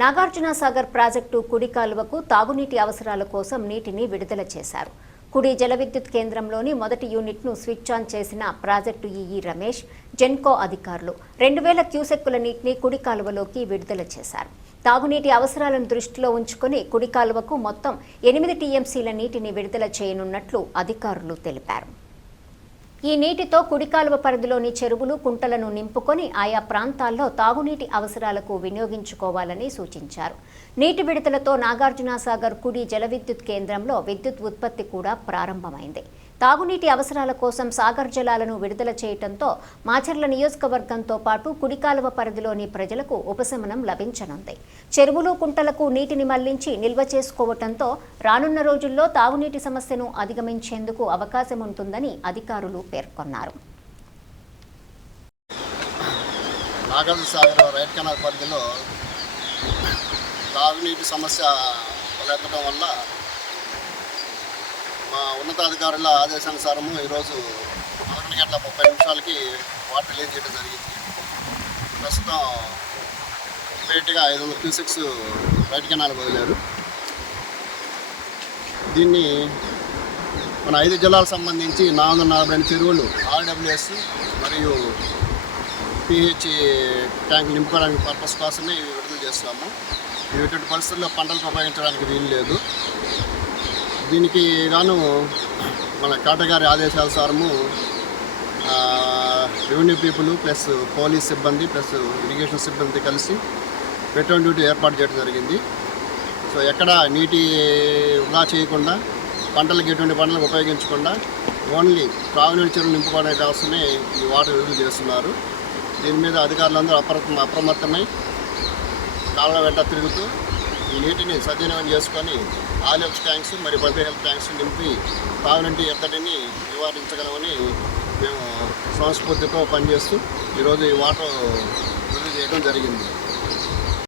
Nagarjunasagar project కుడి కాలువకు తాగునీటి అవసరాల కోసం నీటిని విడుదల చేశారు. కుడి జల విద్యుత్ కేంద్రంలోని మొదటి యూనిట్ను స్విచ్ ఆన్ చేసిన ప్రాజెక్టు ఈఈ రమేష్, జెన్కో అధికారులు 2000 క్యూసెక్కుల నీటిని కుడి కాలువలోకి విడుదల చేశారు. తాగునీటి అవసరాలను దృష్టిలో ఉంచుకుని కుడి కాలువకు మొత్తం 8 టీఎంసీల నీటిని విడుదల చేయనున్నట్లు అధికారులు తెలిపారు. ఈ నీటితో కుడి కాలువ పరిధిలోని చెరువులు, కుంటలను నింపుకొని ఆయా ప్రాంతాల్లో తాగునీటి అవసరాలకు వినియోగించుకోవాలని సూచించారు. నీటి విడుదలతో నాగార్జునసాగర్ కుడి జల విద్యుత్ కేంద్రంలో విద్యుత్ ఉత్పత్తి కూడా ప్రారంభమైంది. తాగునీటి అవసరాల కోసం సాగర్ జలాలను విడుదల చేయడంతో మాచర్ల నియోజకవర్గంతో పాటు కుడి కాలువ పరిధిలోని ప్రజలకు ఉపశమనం లభించనుంది. చెరువులు, కుంటలకు నీటిని మళ్లించి నిల్వ చేసుకోవడంతో రానున్న రోజుల్లో తాగునీటి సమస్యను అధిగమించేందుకు అవకాశం ఉంటుందని అధికారులు పేర్కొన్నారు. నాగార్జునసాగర్ రైట్ కెనాల్ పరిధిలో తాగునీటి సమస్య తలెత్తడం వల్ల మా ఉన్నతాధికారుల ఆదేశానుసారము ఈరోజు 11:30 వాటర్ రిలీజ్ చేయడం జరిగింది. ప్రస్తుతం ఇమీడియట్గా 500 క్యూసెక్స్ రైట్ కెనాల్ వదిలారు. దీన్ని మన 5 జిల్లాలకు సంబంధించి 442 చెరువులు ఆర్డబ్ల్యూఎస్ మరియు పిహెచ్ ట్యాంక్ నింపుకోవడానికి పర్పస్ కోసమే విడుదల చేస్తున్నాము. ఇటువంటి పరిస్థితుల్లో పంటలకు ఉపయోగించడానికి వీలు లేదు. దీనికి గాను మన కలెక్టర్ గారి ఆదేశానుసారము రెవెన్యూ పీపుల్ ప్లస్ పోలీస్ సిబ్బంది ప్లస్ ఇరిగేషన్ సిబ్బంది కలిసి పెట్రోల్ డ్యూటీ ఏర్పాటు చేయడం జరిగింది. సో ఎక్కడ నీటి వృధా చేయకుండా పంటలకు ఎటువంటి పంటలకు ఉపయోగించకుండా ఓన్లీ త్రాగునీటి చెరువులు నింపుకోవడానికి కోసమే ఈ వాటర్ విడుదల చేస్తున్నారు. దీని మీద అధికారులందరూ అప్రమత్తమై కాలువ వెంట తిరుగుతూ ఈ నీటిని సద్వినియోగం చేసుకొని ఆల్ హెల్త్ ట్యాంక్స్ మరియు పబ్లిక్ హెల్త్ ట్యాంక్స్ నింపి తాగునీటి ఎద్దడిని నివారించగలమని మేము సంస్ఫూర్తితో పనిచేస్తూ ఈరోజు ఈ వాటర్ విడుదల చేయడం జరిగింది.